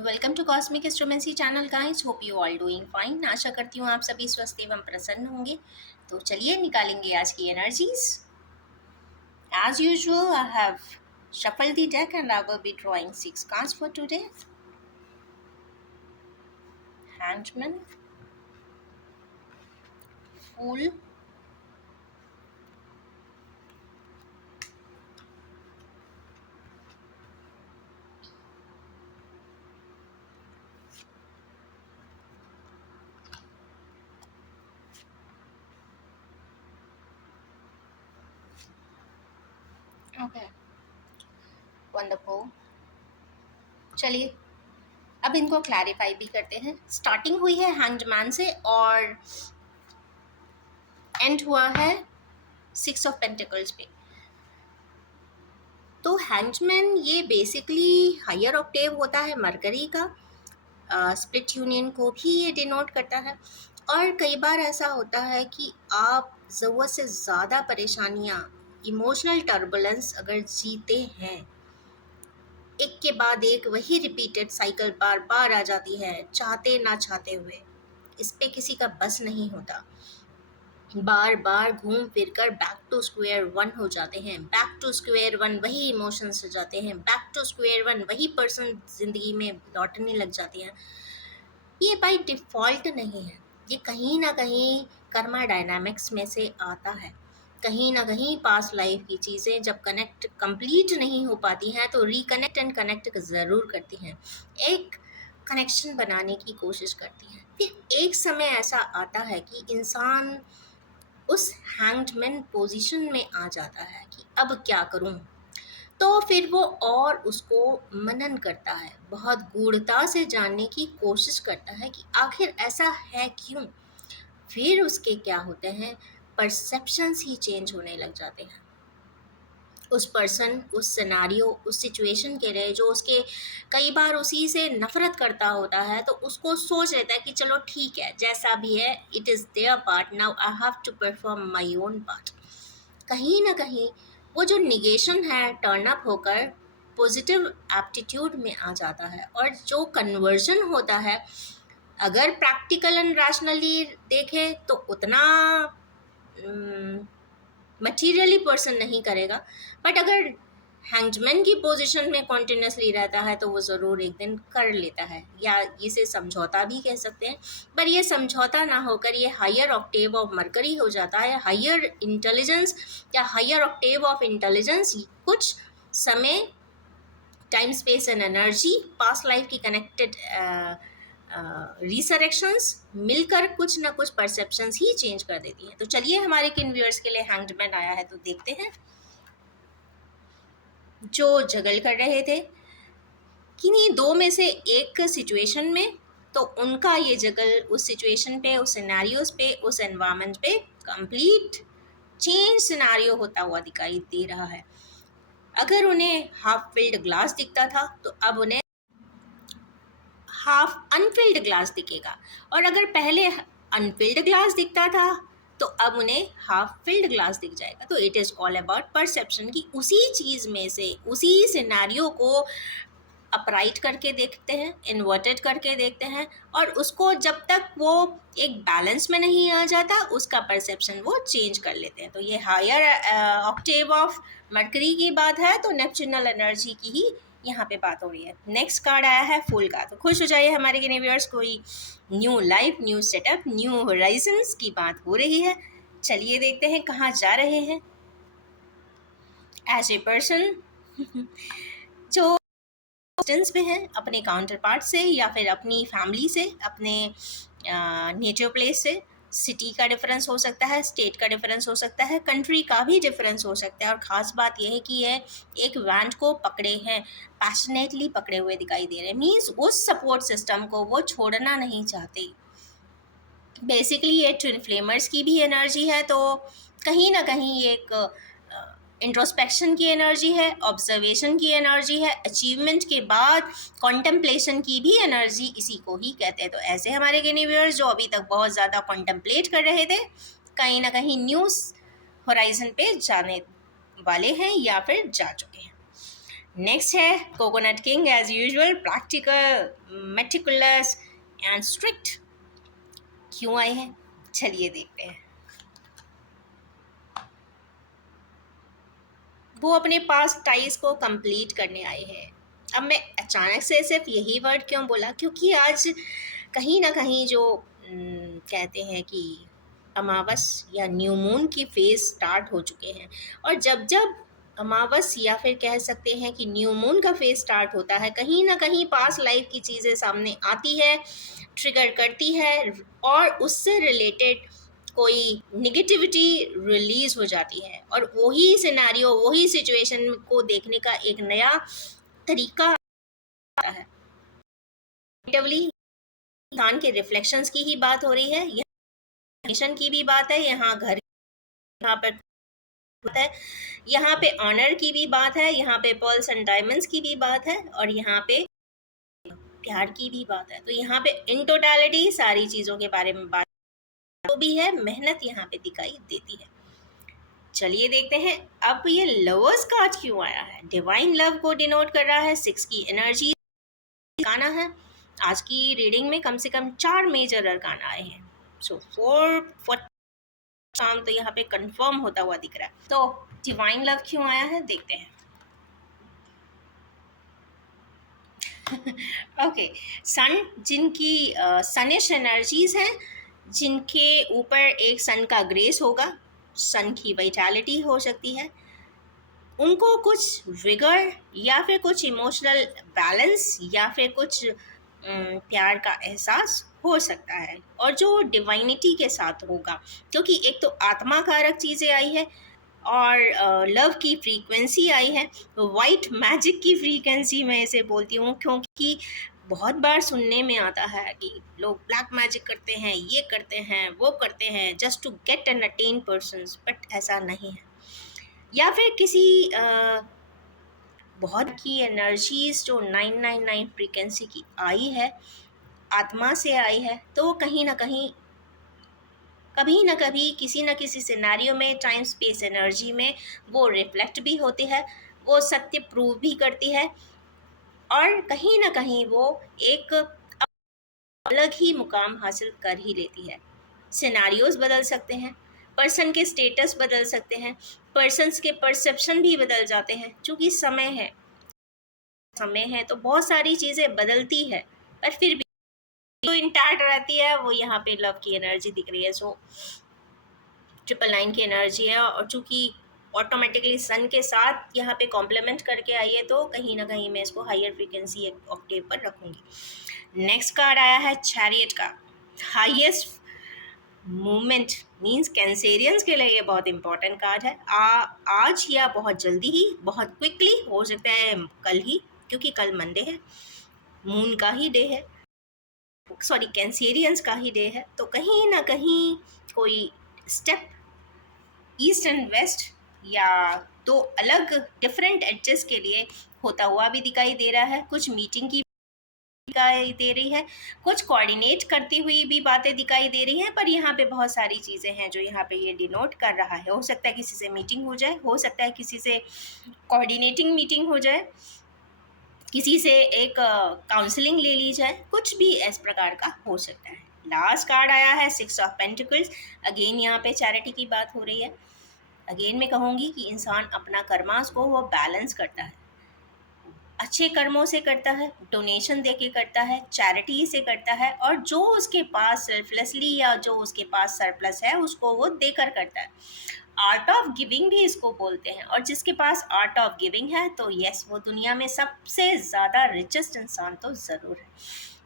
Welcome to cosmic astromancy channel guys. Hope you all doing fine. आशा करती हूँ आप सभी स्वस्थ एवं प्रसन्न होंगे। तो चलिए निकालेंगे आज की energies. As usual I have shuffled the deck and I will be drawing 6 cards for today. Hangman, Fool, okay, wonderful. चलिए अब इनको क्लैरिफाई भी करते हैं। स्टार्टिंग हुई है हैंगमैन से और एंड हुआ है 6 ऑफ पेंटिकल्स पे। तो हैंगमैन ये बेसिकली हायर ऑक्टेव होता है मरकरी का। स्प्लिट यूनियन को भी ये डिनोट करता है। और कई बार ऐसा होता है कि आप ज़रूरत से ज़्यादा परेशानियाँ, इमोशनल टर्बुलेंस अगर जीते हैं, एक के बाद एक वही रिपीटेड साइकिल बार बार आ जाती है, चाहते ना चाहते हुए। इस पे किसी का बस नहीं होता। बार बार घूम फिर कर बैक टू स्क्वायर वन हो जाते हैं। बैक टू स्क्वायर वन वही इमोशंस हो जाते हैं। बैक टू स्क्वायर वन वही पर्सन ज़िंदगी में लौटने लग जाती हैं। ये बाय डिफ़ॉल्ट नहीं है, ये कहीं ना कहीं कर्मा डायनामिक्स में से आता है। कहीं ना कहीं पास्ट लाइफ की चीज़ें जब कनेक्ट कंप्लीट नहीं हो पाती हैं तो रिकनेक्ट एंड कनेक्ट ज़रूर करती हैं, एक कनेक्शन बनाने की कोशिश करती हैं। फिर एक समय ऐसा आता है कि इंसान उस हैंग्ड पोजीशन में आ जाता है कि अब क्या करूं। तो फिर वो और उसको मनन करता है, बहुत गूढ़ता से जानने की कोशिश करता है कि आखिर ऐसा है क्यों। फिर उसके क्या होते हैं, परसेप्शंस ही चेंज होने लग जाते हैं। उस पर्सन, उस सिनेरियो, उस सिचुएशन के लिए जो उसके कई बार उसी से नफरत करता होता है, तो उसको सोच लेता है कि चलो ठीक है, जैसा भी है, it is their part, now I have to perform my own part. कहीं ना कहीं वो जो निगेशन है टर्न अप होकर पॉजिटिव एप्टीट्यूड में आ जाता है। और जो कन्वर्जन होता है, अगर प्रैक्टिकल एंड रैशनली देखें तो उतना मटीरियली पर्सन नहीं करेगा, बट अगर हैंगमैन की पोजीशन में कॉन्टिन्यूसली रहता है तो वो ज़रूर एक दिन कर लेता है, या इसे समझौता भी कह सकते हैं। पर ये समझौता ना होकर ये हायर ऑक्टेव ऑफ मरकरी हो जाता है। हायर इंटेलिजेंस या हायर ऑक्टेव ऑफ इंटेलिजेंस कुछ समय, time, space and energy, past life की कनेक्टेड रिसरेक्शंस मिलकर कुछ ना कुछ परसेप्शंस ही चेंज कर देती हैं। तो चलिए हमारे किन व्यूअर्स के लिए हैंगमैन आया है तो देखते हैं। जो जगल कर रहे थे किन्हीं दो में से एक सिचुएशन में, तो उनका ये जगल उस सिचुएशन पे, उस सिनेरियोज पे, उस एनवायरनमेंट पे कंप्लीट चेंज सिनेरियो होता हुआ दिखाई दे रहा है। अगर उन्हें हाफ फिल्ड ग्लास दिखता था तो अब उन्हें हाफ अनफिल्ड ग्लास दिखेगा। और अगर पहले अनफिल्ड ग्लास दिखता था तो अब उन्हें हाफ फिल्ड ग्लास दिख जाएगा। तो it is all about perception की उसी चीज़ में से, उसी सिनेरियो को अपराइट करके देखते हैं, इन्वर्टेड करके देखते हैं, और उसको जब तक वो एक बैलेंस में नहीं आ जाता उसका परसेप्शन वो चेंज कर लेते हैं। तो ये हायर ऑक्टेव ऑफ मरकरी की बात है, तो नेपच्यूनल एनर्जी की ही यहाँ पे बात हो रही है। नेक्स्ट कार्ड आया है फूल का। तो खुश हो जाइए हमारे व्यूअर्स, कोई new life, new setup, new Horizons की बात हो रही है। चलिए देखते हैं कहाँ जा रहे हैं। एज ए पर्सन जो डिस्टेंस पे हैं अपने काउंटर पार्ट से, या फिर अपनी फैमिली से, अपने नेटिव प्लेस से, सिटी का डिफरेंस हो सकता है, स्टेट का डिफरेंस हो सकता है, कंट्री का भी डिफरेंस हो सकता है। और ख़ास बात यह है कि यह एक वैंड को पकड़े हैं, पैशनेटली पकड़े हुए दिखाई दे रहे हैं। मीन्स उस सपोर्ट सिस्टम को वो छोड़ना नहीं चाहते। बेसिकली ये ट्विन फ्लेमर्स की भी एनर्जी है, तो कहीं ना कहीं ये एक इंट्रोस्पेक्शन की एनर्जी है, ऑब्जर्वेशन की एनर्जी है, अचीवमेंट के बाद कॉन्टेम्पलेशन की भी एनर्जी इसी को ही कहते हैं। तो ऐसे हमारे व्यूअर्स जो अभी तक बहुत ज़्यादा कॉन्टेम्पलेट कर रहे थे, कहीं ना कहीं न्यूज़ होराइजन पे जाने वाले हैं या फिर जा चुके हैं। नेक्स्ट है coconut king, as usual practical, meticulous and strict. क्यों आए हैं, चलिए देखते हैं। वो अपने पास टाइज को कंप्लीट करने आए हैं। अब मैं अचानक से सिर्फ यही वर्ड क्यों बोला, क्योंकि आज कहीं ना कहीं जो कहते हैं कि अमावस या न्यू मून की फेज स्टार्ट हो चुके हैं। और जब जब अमावस या फिर कह सकते हैं कि न्यू मून का फेज स्टार्ट होता है, कहीं ना कहीं पास लाइफ की चीज़ें सामने आती है, ट्रिगर करती है, और उससे रिलेटेड कोई निगेटिविटी रिलीज हो जाती है, और वही सिनेरियो, वही सिचुएशन को देखने का एक नया तरीका आता है। नेगेटिवली इंसान के रिफ्लेक्शंस की ही बात हो रही है, यहाँ की भी बात है, यहाँ घर, यहाँ पर होता है, यहाँ पे ऑनर की भी बात है, यहाँ पे पर्ल्स एंड डायमंड्स की भी बात है, और यहाँ पे प्यार की भी बात है। तो यहाँ पे इन टोटलिटी सारी चीज़ों के बारे में बात तो भी है, मेहनत यहाँ पे दिखाई देती है। चलिए देखते हैं अब ये लवर्स कार्ड क्यों आया है। डिवाइन लव को डिनोट कर रहा है, 6 की एनर्जी अरकाना है। आज की रीडिंग में कम से कम 4 मेजर अरकाना आए हैं। सो 4 काम तो यहाँ पे कंफर्म होता हुआ दिख रहा है। तो डिवाइन लव क्यों आया है, देखते हैं। ओके, सन, जिनकी सनिश एनर्जीज हैं, जिनके ऊपर एक सन का ग्रेस होगा, सन की वाइटैलिटी हो सकती है, उनको कुछ विगर या फिर कुछ इमोशनल बैलेंस या फिर कुछ प्यार का एहसास हो सकता है, और जो डिवाइनिटी के साथ होगा, क्योंकि एक तो आत्मा कारक चीज़ें आई है और लव की फ्रीक्वेंसी आई है। वाइट मैजिक की फ्रीक्वेंसी मैं इसे बोलती हूँ, क्योंकि बहुत बार सुनने में आता है कि लोग ब्लैक मैजिक करते हैं, ये करते हैं, वो करते हैं, just to get and attain persons, but ऐसा नहीं है। या फिर किसी बहुत की एनर्जीज जो 999 फ्रीक्वेंसी की आई है, आत्मा से आई है, तो कहीं ना कहीं कभी ना कभी किसी ना किसी सिनेरियो में, टाइम स्पेस एनर्जी में वो रिफ्लेक्ट भी होती है, वो सत्य प्रूव भी करती है, और कहीं ना कहीं वो एक अलग ही मुकाम हासिल कर ही लेती है। सिनेरियोज बदल सकते हैं, पर्सन के स्टेटस बदल सकते हैं, पर्सन्स के परसेप्शन भी बदल जाते हैं, क्योंकि समय है तो बहुत सारी चीज़ें बदलती है, पर फिर भी जो इंटैक्ट रहती है वो यहाँ पे लव की एनर्जी दिख रही है। सो 999 की एनर्जी है, और चूंकि ऑटोमेटिकली सन के साथ यहाँ पे कॉम्प्लीमेंट करके आई है, तो कहीं ना कहीं मैं इसको हायर फ्रीक्वेंसी ऑक्टेव पर रखूँगी। नेक्स्ट कार्ड आया है चैरियट का। हाईएस्ट मूवमेंट मीन्स कैंसेरियंस के लिए ये बहुत इंपॉर्टेंट कार्ड है। आज या बहुत जल्दी ही, बहुत क्विकली, हो सकता है कल ही, क्योंकि कल मंडे है, मून का ही डे है, सॉरी कैंसेरियंस का ही डे है, तो कहीं ना कहीं कोई स्टेप ईस्ट एंड वेस्ट या दो अलग डिफरेंट एडजस्ट के लिए होता हुआ भी दिखाई दे रहा है। कुछ मीटिंग की दिखाई दे रही है, कुछ कोऑर्डिनेट करती हुई भी बातें दिखाई दे रही हैं, पर यहाँ पे बहुत सारी चीज़ें हैं जो यहाँ पे ये डिनोट कर रहा है। हो सकता है किसी से मीटिंग हो जाए, हो सकता है किसी से कोऑर्डिनेटिंग मीटिंग हो जाए, किसी से एक काउंसलिंग ले ली जाए, कुछ भी इस प्रकार का हो सकता है। लास्ट कार्ड आया है 6 ऑफ पेंटिकल्स। अगेन यहाँ पे चैरिटी की बात हो रही है। अगेन मैं कहूँगी कि इंसान अपना कर्मास को वो बैलेंस करता है, अच्छे कर्मों से करता है, डोनेशन दे के करता है, चैरिटी से करता है, और जो उसके पास सेल्फलेसली या जो उसके पास सरप्लस है उसको वो देकर करता है। आर्ट ऑफ गिविंग भी इसको बोलते हैं, और जिसके पास आर्ट ऑफ गिविंग है तो यस, वो दुनिया में सबसे ज़्यादा रिचेस्ट इंसान तो ज़रूर है।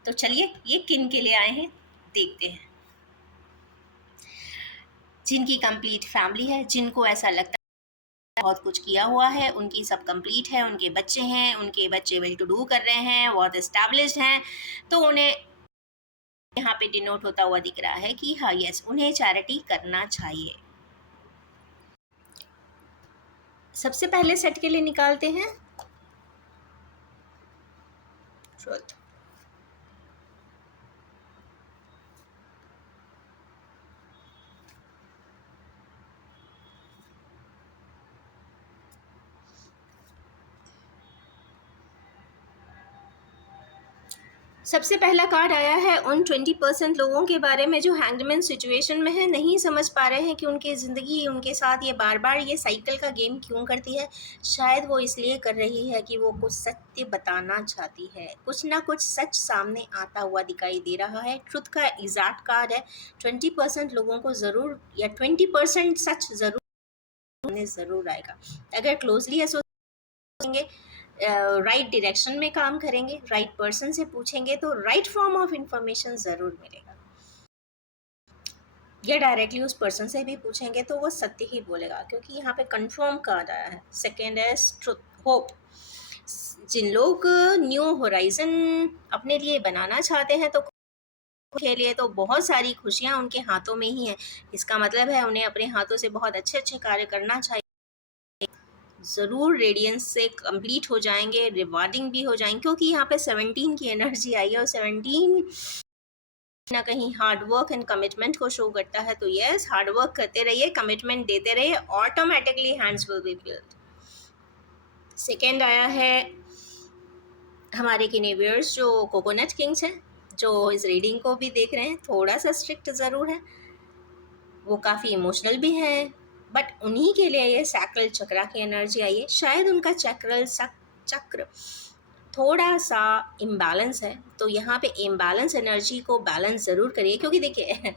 तो चलिए ये किन के लिए आए हैं देखते हैं। जिनकी कंप्लीट फैमिली है, जिनको ऐसा लगता है बहुत कुछ किया हुआ है, उनकी सब कंप्लीट है, उनके बच्चे हैं, उनके बच्चे वेल टू डू कर रहे हैं, बहुत एस्टैब्लिश्ड हैं, तो उन्हें यहाँ पे डिनोट होता हुआ दिख रहा है कि हाँ यस, उन्हें चैरिटी करना चाहिए। सबसे पहले सेट के लिए निकालते हैं ट्रुथ। सबसे पहला कार्ड आया है उन 20% लोगों के बारे में जो हैंगमैन सिचुएशन में है, नहीं समझ पा रहे हैं कि उनकी ज़िंदगी उनके साथ ये बार-बार ये साइकिल का गेम क्यों करती है। शायद वो इसलिए कर रही है कि वो कुछ सत्य बताना चाहती है। कुछ ना कुछ सच सामने आता हुआ दिखाई दे रहा है। ट्रुथ का एग्ज़ैक्ट कार्ड है। 20% लोगों को ज़रूर या 20% सच ज़रूर सामने ज़रूर आएगा। अगर क्लोज़ली एसोसिएट राइट डायरेक्शन में काम करेंगे, राइट पर्सन से पूछेंगे तो राइट फॉर्म ऑफ इंफॉर्मेशन ज़रूर मिलेगा। या डायरेक्टली उस पर्सन से भी पूछेंगे तो वो सत्य ही बोलेगा, क्योंकि यहाँ पे कंफर्म कार्ड आया है। सेकेंड है ट्रुथ होप। जिन लोग न्यू होराइजन अपने लिए बनाना चाहते हैं तो के लिए तो बहुत सारी खुशियाँ उनके हाथों में ही हैं। इसका मतलब है उन्हें अपने हाथों से बहुत अच्छे अच्छे कार्य करना चाहिए। ज़रूर रेडियंस से कंप्लीट हो जाएंगे, रिवार्डिंग भी हो जाएंगे, क्योंकि यहाँ पे 17 की एनर्जी आई है और 17 ना कहीं हार्ड वर्क एंड कमिटमेंट को शो करता है। तो यस, हार्ड वर्क करते रहिए, कमिटमेंट देते रहिए, automatically hands will be filled. Second आया है हमारे किनेवियर्स जो कोकोनट किंग्स हैं, जो इस रीडिंग को भी देख रहे हैं। थोड़ा सा स्ट्रिक्ट ज़रूर है, वो काफ़ी इमोशनल भी हैं, बट उन्हीं के लिए ये सैक्रल चक्रा की एनर्जी आई है। शायद उनका चक्र थोड़ा सा इम्बैलेंस है, तो यहाँ पे इम्बैलेंस एनर्जी को बैलेंस ज़रूर करिए, क्योंकि देखिए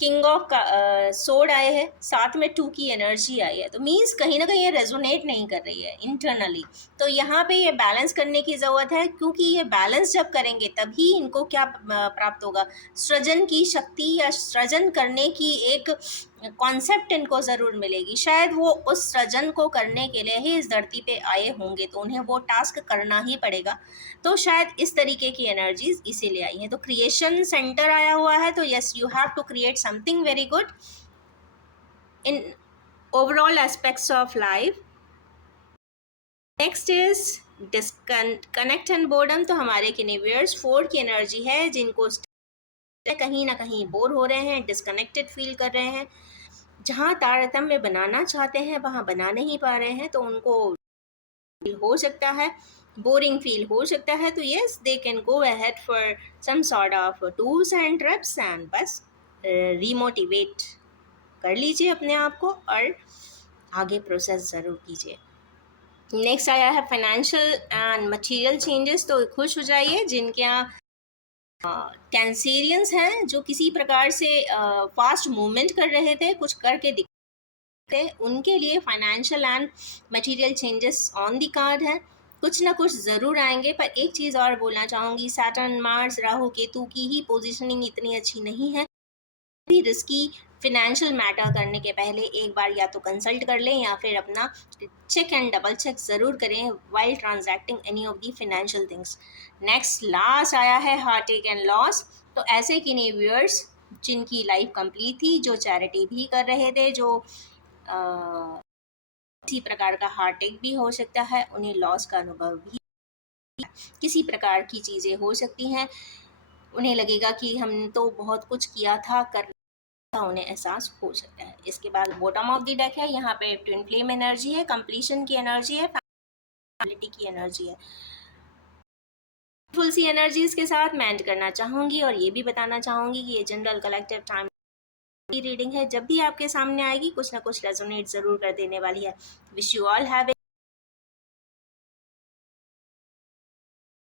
किंग ऑफ का सोड आए हैं, साथ में 2 की एनर्जी आई है, तो मीन्स कहीं ना कहीं ये रेजोनेट नहीं कर रही है इंटरनली। तो यहाँ पे ये बैलेंस करने की ज़रूरत है, क्योंकि ये बैलेंस जब करेंगे तभी इनको क्या प्राप्त होगा, सृजन की शक्ति या सृजन करने की एक कॉन्सेप्ट इनको ज़रूर मिलेगी। शायद वो उस सृजन को करने के लिए ही इस धरती पे आए होंगे, तो उन्हें वो टास्क करना ही पड़ेगा। तो शायद इस तरीके की एनर्जीज इसीलिए आई हैं। तो क्रिएशन सेंटर आया हुआ है, तो yes, you have to create something very good in overall aspects of life. Next is disconnect and boredom. तो हमारे किनेवियर्स 4 की एनर्जी है, जिनको कहीं ना कहीं बोर हो रहे हैं, डिस्कनेक्टेड फील कर रहे हैं, जहाँ तारतम्य बनाना चाहते हैं वहाँ बना नहीं पा रहे हैं, तो उनको हो सकता है बोरिंग फील हो सकता है। तो yes, they can go ahead for some sort of tools and trips and बस रीमोटिवेट कर लीजिए अपने आप को और आगे प्रोसेस ज़रूर कीजिए। नेक्स्ट आया है फाइनेंशियल एंड मटेरियल चेंजेस। तो खुश हो जाइए जिनके यहाँ कैंसेरियंस हैं, जो किसी प्रकार से फास्ट मूवमेंट कर रहे थे, कुछ करके दिखते, उनके लिए financial and material changes on the card है। कुछ ना कुछ ज़रूर आएंगे। पर एक चीज़ और बोलना चाहूँगी, सैटर्न, मार्स, राहु, केतु की ही पोजीशनिंग इतनी अच्छी नहीं है। भी रिस्की फिनेंशियल मैटर करने के पहले एक बार या तो कंसल्ट कर लें या फिर अपना चेक एंड डबल चेक ज़रूर करें while transacting any of the financial things. Next last आया है हार्ट टेक एंड लॉस। तो ऐसे किनेवियर्स जिनकी लाइफ कंप्लीट थी, जो चैरिटी भी कर रहे थे, जो किसी प्रकार का हार्ट टेक भी हो सकता है, उन्हें लॉस का अनुभव भी किसी प्रकार की चीज़ें हो सकती हैं। उन्हें लगेगा कि हम तो बहुत कुछ किया था, कर उन्हें एहसास हो सकता है। इसके बाद बॉटम ऑफ द डेक है, यहाँ पे ट्विन फ्लेम एनर्जी है, कंप्लीशन की एनर्जी है, फैमिलिटी की एनर्जी है। फुल सी एनर्जीज के साथ मैं एंड करना चाहूँगी और ये भी बताना चाहूँगी कि ये जनरल कलेक्टिव टाइम की रीडिंग है। जब भी आपके सामने आएगी कुछ ना कुछ रेजोनेट ज़रूर कर देने वाली है। Wish you all have